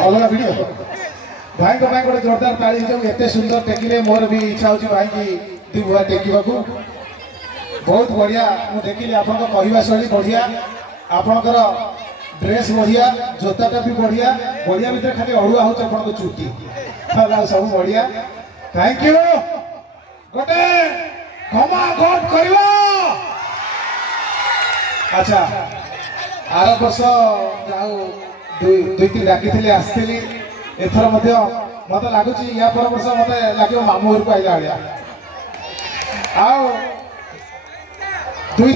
अलग वीडियो भाई को भाई गोटे जोरदार ताली जो एते सुंदर टेकिले मोर भी इच्छा होची भाई की दी बुआ टेकिबा को बहुत बढ़िया मु देखिली आपन को कहवा शैली बढ़िया आपनकर ड्रेस बढ़िया जोताटा भी बढ़िया बढ़िया भीतर खाली अड़ुआ हो आपन को चुटी हां सब बढ़िया थैंक यू गोटे क्षमा घोट करबो अच्छा आर वर्ष जाऊ दुई तीन डाकी थी आसती एथर मत लगुच या पर वर्ष मत लगे मामू घर को आइला भाया आओ दुई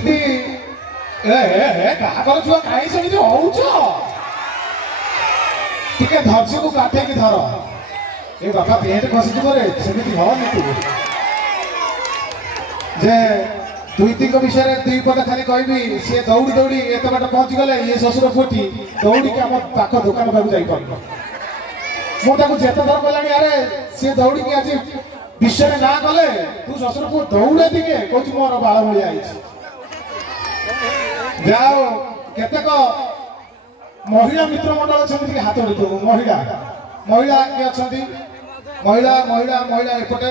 क्या छुआ कहीं सेमती होच टे धर्जी को काटे कि धर ए बापा पेट खसीजे सेमती हनी तू जे दुईती विषय दुई पद खाली कहबी सी दौड़ी दौड़ी एत बाट पहुंची गले ये शशुर पुटी दौड़ी आम पाख दुकान पाक जापर मुझे जेत थर कहला अरे सी दौड़ी की आज विषय ना कले तू शशुर पु दौड़े दिखे कौच मोर बाल भाया जाओ केतेक महिला मित्र मंडल अच्छा हाथ उठू महिला महिला किए अच्छा महिला महिला महिला एपटे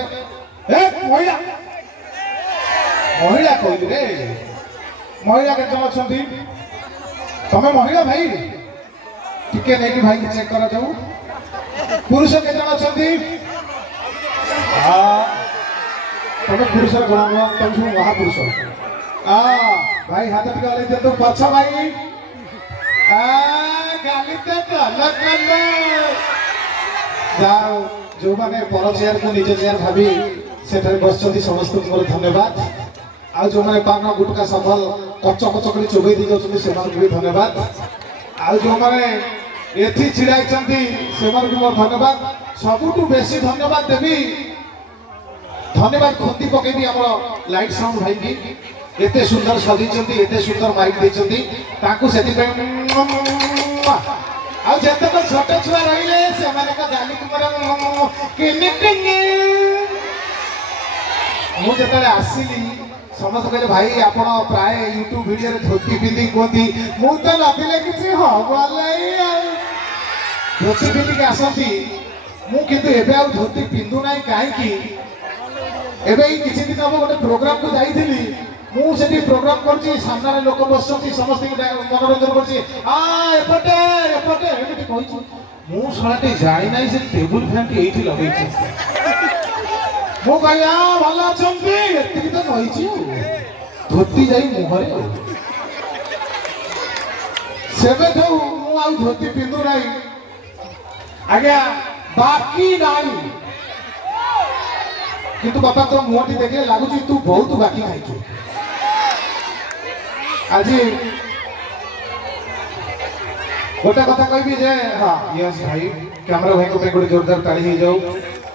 महिला महिला कहली रे महिला के अच्छा तमें महिला भाई टिके नहीं भाई की चेक कर जाऊ पुरुष के अच्छा तमें पुरुष गण तुम सब महापुरुष भाई हाथ टिके हल दिखाते पछ भाई गाली तो कल कल जाओ जो मैंने पर चेयर को निज चेयर भाभी से बस समस्त धन्यवाद आज जो मैंने पान गुटका सफल कच कच कर चोबई दी जाऊँ से भी धन्यवाद आज जो मैंने एथि छिड़ाई से मोर धन्यवाद सबुठ बेसी धन्यवाद देवी धन्यवाद खुंदी पकेबी आम लाइट साउंड भाई की एते सुंदर सजी एते सुंदर माइक देती आ जतक छोट छुआ रही से गाली मुझे आसिली समस्त कहले भाई आप प्राय यूट्यूब वीडियो धोती पिंधि कहती मुझे लगे किसी हम धोती पिंधिक आसती मुझे धोती पिंधु ना कहीं किसी दिन हम गोटे प्रोग्राम को जाइली मुझे प्रोग्राम कर सामने लोक बस समस्त मनोरंजन कर जानी ना से टेबुल फैन ये लगे मु कहला भल अच्छी तो कही धोती जा मुहरे से धोती पिंधु ना आज्ञा बाकी नाई किंतु बापा तो मुहटी देखे लगुच तू बहुत बाकी खाई आज गोटे कथा कहि जे हाँ यस भाई कैमरा भाई को गोटे जोरदार ताली हो जाऊ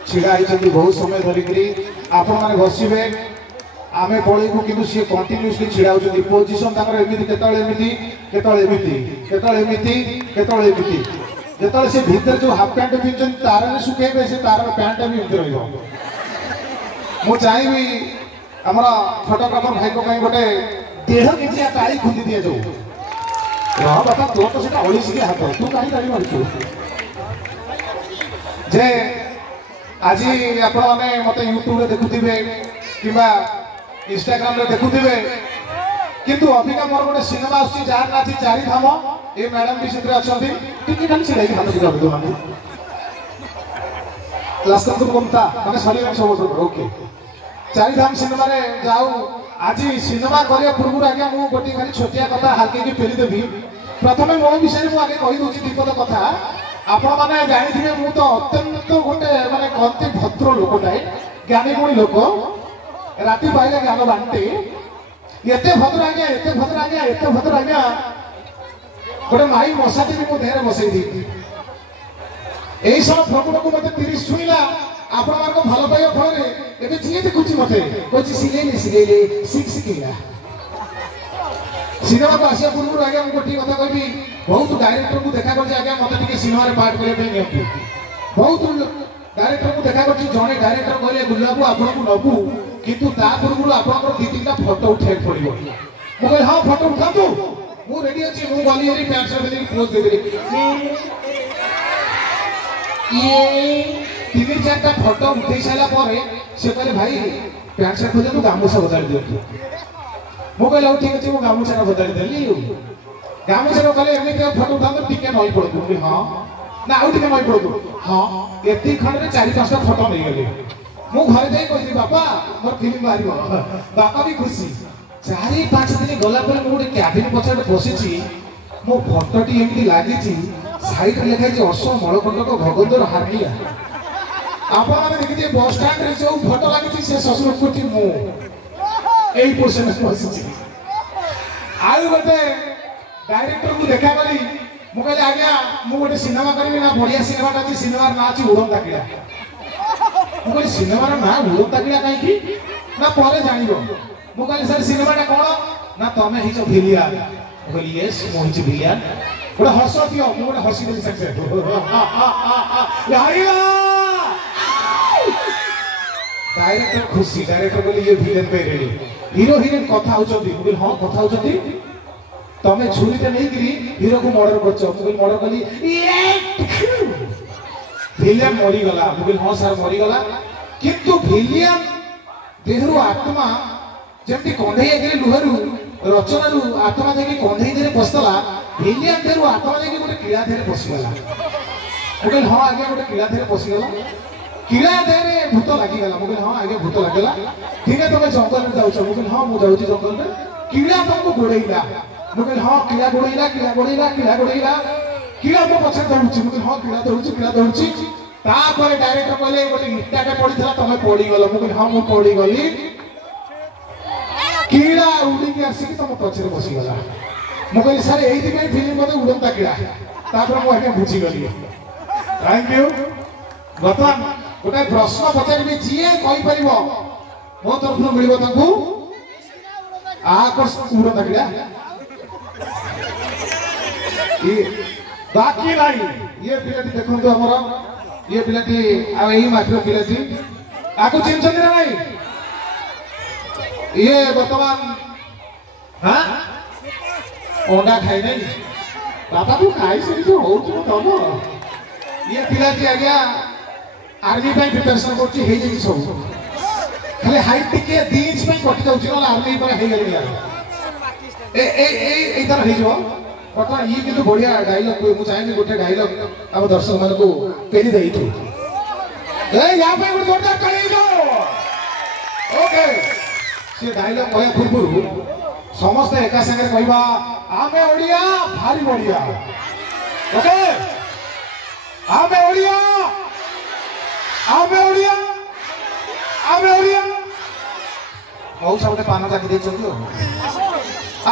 छिड़ा होती बहुत समय धरिक आपण मैंने बसवे आम पलैबू कि सी कंटिन्यूसली छिड़ा होती पोजिशन एमती केतमी जो से भितर जो हाफ पैंट पिंधुन तार सुखेबे से तार पैंट भी एमती रु चाहिए आम फोटोग्राफर भाई को गोटे 1.5 केजी ताली खुंदी दि जाऊ बापा तो तो से अड़ीसी हाथ तू कहीं ताली मारू जे आज आपने मत यूट्यूब देखुवे कि इंस्टाग्राम देखुवे किंतु अबिका मोर गोटे सिनेमा आसी जार ना चारि धाम ये मैडम भी से अच्छा खाली छिड़ाई हाथ की रखी दे लास्ट तो कमता मैंने सर सब ओके चारि धाम सिनेमा जाऊ आज सिनेमा करने पूर्व आगे मुझे गोटे खाली छोटिया कथा हालके फेरीदेवी प्रथम मो विषय मुझे आगे कहीदे दीपद कथा आपण मैंने जानी मु तो अत्यंत गोटे माने कहते भद्र लोकटाए ज्ञानी गुणी लोक राति पाइले ज्ञान बांटे एते भद्र आज्ञा गोटे माई मशाटी भी मो देह बसई दी यही समय फगुण को मत 30 छुईला आपण मार्ग भल पाइबा फल एबे जिए देखुची मते कोची सिलेले शिखला सिनेमा को आसिया पूर्व आगे मुझे गोटे कथा कहि बहुत डायरेक्टर को देखा कर मत सिनेमा पार्ट करने बहुत डायरेक्टर को देखा कर जड़े डायरेक्टर कहले गुलाबू आपको नबू किंतु ता पूर्व आप 2-3टा फोटो उठे पड़ो मुझे हाँ फोटो उठातु मुझे रेडी अच्छी मुझे गली पैंट शर्ट पोज दे ये तीन चार्टा फोटो उठे सारा से कहले भाई पैंट सार्ट खोज तू गामुछा बदल दियो मु कहले ठीक अच्छे मु गामुछा बदल देली गामुछा कहले एमती फोटो उठा टिके नई पड़ू हाँ ना आउ टिके नई पड़ू हाँ एति खंड में 4-5टा फोटो नहीं गले मु घरे जाई कहली बापा मोर फिल्म बाहर बापा भी खुशी 4-5 दिन गला पर मु गोटे कैबिन पछाड़ बसिछि मो फोटोटी एमती लागिछि साइड रे लिखाई अश्व मलकंटक भगवंतर हारिया आपण माने देखिए बस स्टैंड रे जो फोटो लागिछि से ससुर कोठी मु एई पोजिशन में बसिछि आउ गोटे डायरेक्टर को देखा करी मु कहले आज्ञा मु गोटे सिनेमा करबी ना बढ़िया सिनेमा अछि सिनेमार ना अछि उड़न ताकिड़ा मु कहले सिनेमार ना उड़न ताकिड़ा काई की ना परे जानिबो मु कहले सर सिनेमाटा कोन ना तमे हिचो भिलिया मु कहले यस मु हिचो भिलिया गोटे हस दियो मु गोटे हसी देली सक्सेस यारिया डायरेक्टर खुशी डायरेक्टर बोली ये विलेन पे रेडी हीरो हीरोइन कथा होचंदी मु कहले हां कथा होचंदी तमे छुरीते नहीं गिरी हीरो को मर्डर करछो मु कहले मर्डर कली विलेन मरी गला मु कहले हां सर मरी गला किंतु विलेन देहरु आत्मा जेंति कंढई एगरे लुहरु रचनारु आत्मा देकी कंढई देरे पसतला विलेन देहरु आत्मा देकी गोटे किला देरे पसिगला मु कहले हां आगे गोटे किला देरे पसिगला किला देरे भूत लागि गला मु कहले हां आगे भूत लागला दिने तमे जंगल में जाउछ मु कहले हां मु जाउची जंगल में किला तुमको गोड़ेइला मु कहले हां किला गोड़ेइला किला गोड़ेइला किला गोड़ेइला किला मो पछे दउची मु कहले हां किला दउची तापर डायरेक्टर कहले गोटे इटाटे पड़ीथला तमे पड़ी गलो मु कहले हां मु पड़ी गली किला उड़ी के आसी तमे पछे बसी गला मु कहले सर एही दिमे फिल्म मते उड़ंता किला तापर मु आके बुझी गली थैंक यू बतन गोटे प्रश्न पचारि जी कहि परिबो मो तरफ मिलिबो ताकू आकर्षण उड़ंता किला बाकी नहीं ये पिलाटी देखो हमर ये पिलाटी आ एही मात्र पिलाटी आकु चिन्हछन ना नहीं ये वर्तमान हां ओंडा खाई नहीं बाबा तू खाई से जो हो तू तब ये पिलाटी आज्ञा आर्मी ପାଇଁ प्रिपरेशन करछि हे जे सब खाली हाइट टिके 2 इंच ପାଇଁ कटि जाउछि न आर्मी पर हे गेली यार ए तरह हे जो पता ये किंतु बढ़िया डायलॉग मु चाहे गोटे डायलॉग अब दर्शक मान को पेरी देई थी ए यहां पे गोटे जोरदार करी दो ओके से डायलॉग कहया पूर्व समस्त एका संगे कहबा आमे ओडिया भारी बढ़िया ओके आमे ओडिया आमे ओडिया आमे ओडिया मौ सबटे पाना जाकी दे चंदो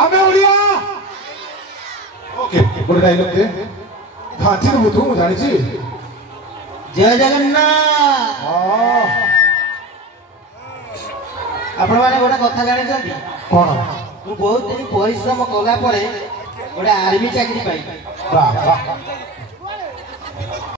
आमे ओडिया ओके गोटे डायलॉग दे भांची नु तू मु जानि छी जय जगन्नाथ आपण माने गोटे कथा जानि छथि कोन मु बहुत दिन परिश्रम कला परे गोटे आर्मी चाकरी पाई वाह वाह